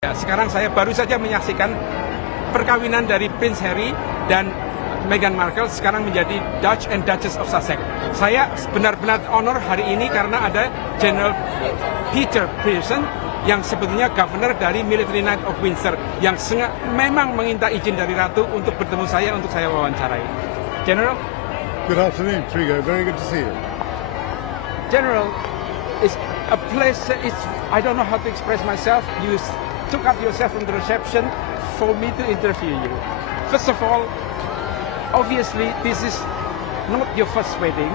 Ya, sekarang saya baru saja menyaksikan perkawinan dari Prince Harry dan Meghan Markle sekarang menjadi Dutch and Duchess of Sussex. Saya benar-benar honor hari ini karena ada General Peter Pearson yang sebetulnya governor dari Military Knight of Windsor yang memang meminta izin dari Ratu untuk bertemu saya untuk saya wawancarai. General. Good afternoon, Trigo. Very good to see you. General, it's a pleasure. I don't know how to express myself. You took up yourself from the reception for me to interview you. First of all, obviously this is not your first wedding.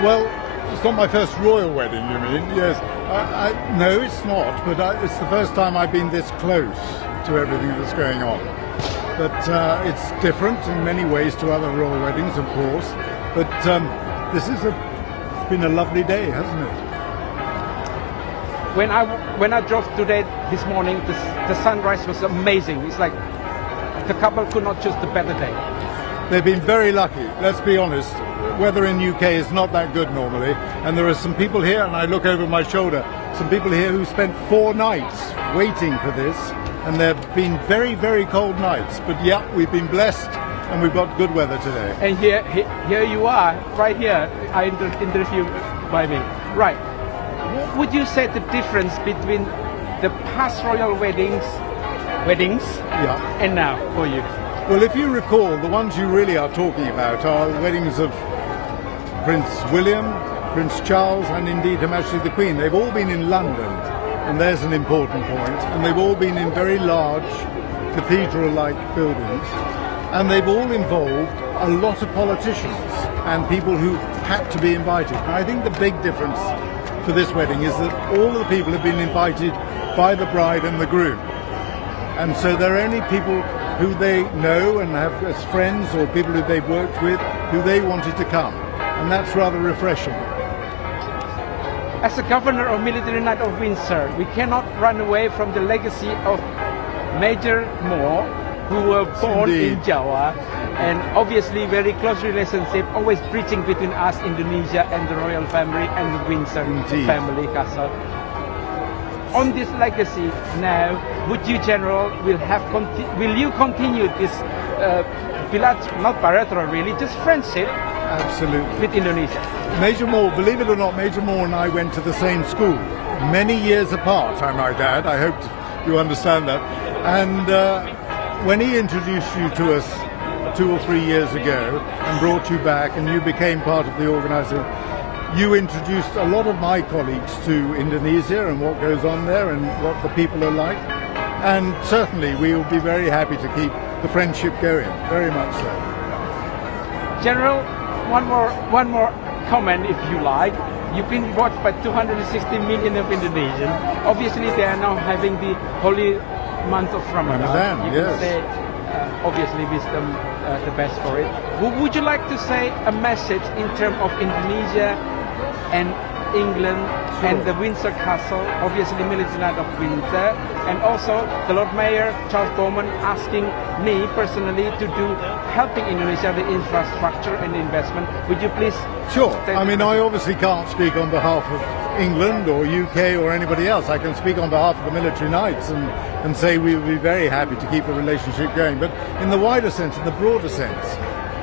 Well, it's not my first royal wedding, you mean? Yes. No, it's not, but it's the first time I've been this close to everything that's going on. But it's different in many ways to other royal weddings, of course. But it's been a lovely day, hasn't it? When I drove this morning, the sunrise was amazing. It's like the couple could not choose the better day. They've been very lucky. Let's be honest. Weather in UK is not that good normally, and there are some people here, and I look over my shoulder, some people here who spent 4 nights waiting for this, and there have been very, very cold nights. But yeah, we've been blessed, and we've got good weather today. And here you are, right here. I interviewed by me. Right. What would you say the difference between the past royal weddings and now for you? Well, if you recall, the ones you really are talking about are the weddings of Prince William, Prince Charles, and indeed Her Majesty the Queen. They've all been in London, and there's an important point, and they've all been in very large cathedral-like buildings, and they've all involved a lot of politicians and people who had to be invited. And I think the big difference for this wedding is that all the people have been invited by the bride and the groom, and so they're only people who they know and have as friends or people who they've worked with who they wanted to come, and that's rather refreshing. As a governor of Military Knight of Windsor, we cannot run away from the legacy of Major Moore, who were born in Jawa, and obviously very close relationship, always bridging between us, Indonesia, and the royal family and the Windsor family castle. On this legacy now, would you, General, will you continue this not bilateral really, just friendship? Absolutely. With Indonesia? Major Moore, believe it or not, Major Moore and I went to the same school, many years apart, I might add. I hope you understand that. And when he introduced you to us 2 or 3 years ago and brought you back and you became part of the organisation, you introduced a lot of my colleagues to Indonesia and what goes on there and what the people are like. And certainly we will be very happy to keep the friendship going, very much so. General, one more comment if you like. You've been watched by 260 million of Indonesians. Obviously they are now having the holy month of Ramadan. You can say, obviously wish them the best for it. Would you like to say a message in terms of Indonesia and England and the Windsor Castle, obviously Military Knight of Windsor, and also the Lord Mayor Charles Bowman asking me personally to do helping Indonesia the infrastructure and investment. Would you please? Sure. I mean, I obviously can't speak on behalf of England or UK or anybody else. I can speak on behalf of the Military Knights and say we would be very happy to keep the relationship going. But in the wider sense, in the broader sense,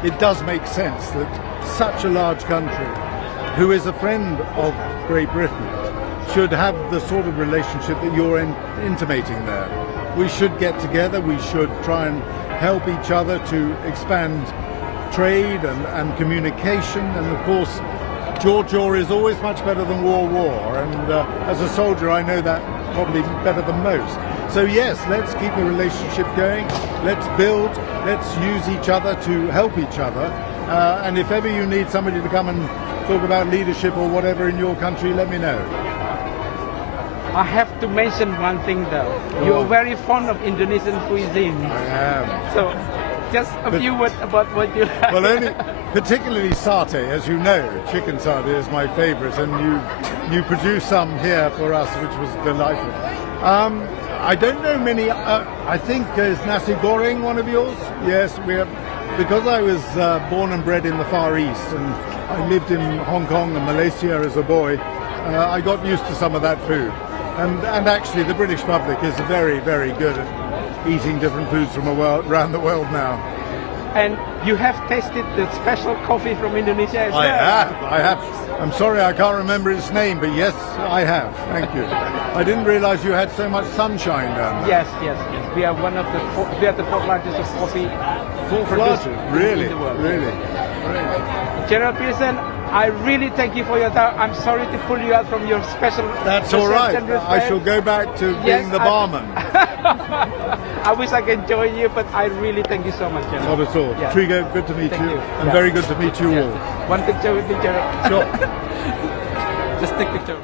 it does make sense that such a large country, who is a friend of Great Britain, should have the sort of relationship that you're intimating there. We should get together, we should try and help each other to expand trade and communication, and of course jaw is always much better than war, and as a soldier I know that probably better than most. So yes, let's keep the relationship going, let's build, let's use each other to help each other, and if ever you need somebody to come and talk about leadership or whatever in your country, let me know. I have to mention one thing though. You're very fond of Indonesian cuisine. I am. So just a few words about what you like. Well, only particularly satay, as you know. Chicken satay is my favourite, and you produced some here for us, which was delightful. I don't know many. I think is nasi goreng one of yours? Yes, we have. Because I was born and bred in the Far East, and I lived in Hong Kong and Malaysia as a boy, I got used to some of that food. And actually, the British public is very, very good at eating different foods from around the world now. And you have tasted the special coffee from Indonesia as well. I have. I'm sorry I can't remember its name, but yes, I have. Thank you. I didn't realize you had so much sunshine down there. Yes. We are one of the we are the fourth largest of coffee producers Really? in the world. Really? General Pearson, I really thank you for your time. I'm sorry to pull you out from your special. That's all right. reception with I friends. shall go back to being the barman. I wish I could join you, but I really thank you so much, General. Not at all. Yeah. Trigo, good to meet Thank you, you. and Yeah. very good to meet you Yeah. all. One picture with me, General. Sure. Just take picture.